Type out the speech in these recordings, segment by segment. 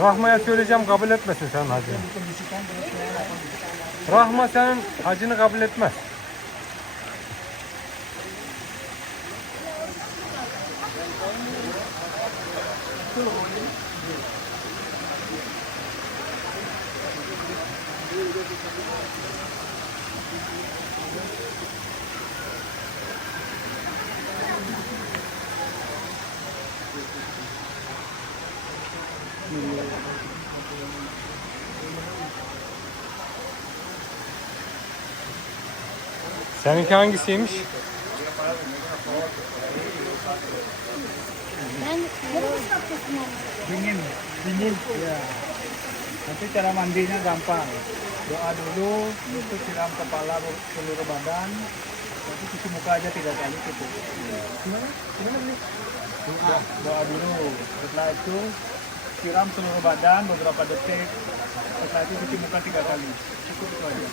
Rahma'ya söyleyeceğim kabul etmesin senin hacını. Rahma senin hacını kabul etmez. Seninki hangisiymiş? Dingin, dingin. Ya. Nanti cara mandinya gampang. Doa dulu, itu siram kepala seluruh badan. Nanti cuci muka aja tiga kali gitu. Gimana? Gimana? Doa, doa dulu. Setelah itu siram seluruh badan beberapa detik. Setelah itu cuci muka tiga kali. Cukup itu aja.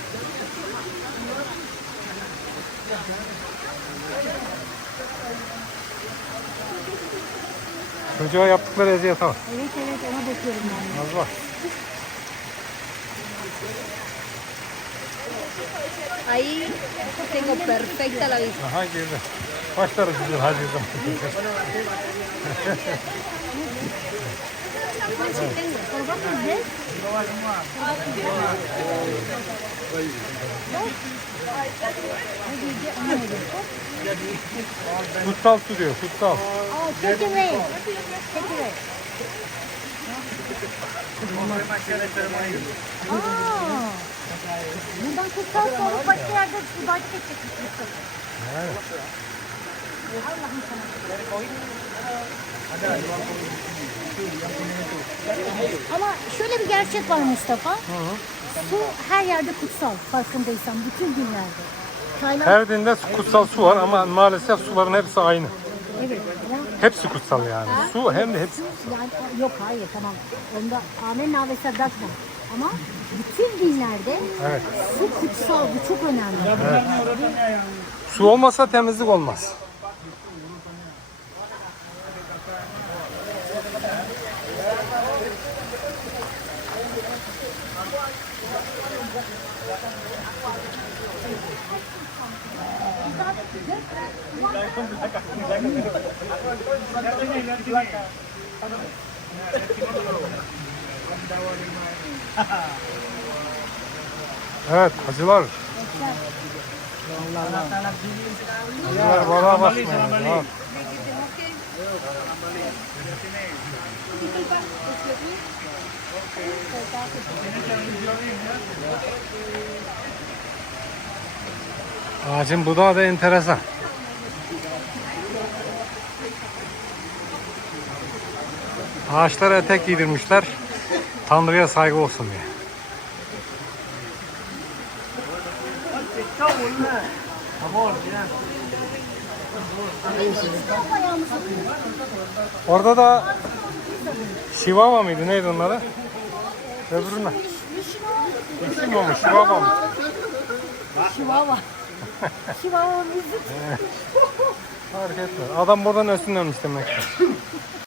Çocuğa yaptıkları eziyete bak. Evet evet ona bakıyorum ben. Az bak. Ahí tengo perfecta la vista. Aha girdi. Başlarız bizim hacıdan. Kutsal su diyor, kutsal. Oh, take it away. Take it away. Aa, buradan kutsal sonra başka yerde ibadet edecekmiş. Yani. Allah'ım sana. Ama şöyle bir gerçek var Mustafa. Su her yerde kutsal farkındaysan bütün günlerde. Tayland Her dinde kutsal su var ama maalesef suların hepsi aynı. evet Hepsi kutsal yani. Su hem de hepsi. yani yok hayır tamam. Onda amenna ve sadakta. Ama bütün dinlerde Evet. su kutsal bu çok önemli. Su olmasa temizlik olmaz. Evet hacılar. Hacılar balığa basmayın. Ağacın budağı da enteresan. Ağaçlara etek giydirmişler. Tanrı'ya saygı olsun diye. Orada da Şivava mıydı neydi onları? Öbürüne. Şivava mı? Şivava mı? Şivava. Şivava müzik. Fark etmez. Adam buradan esinlenmiş demek ki.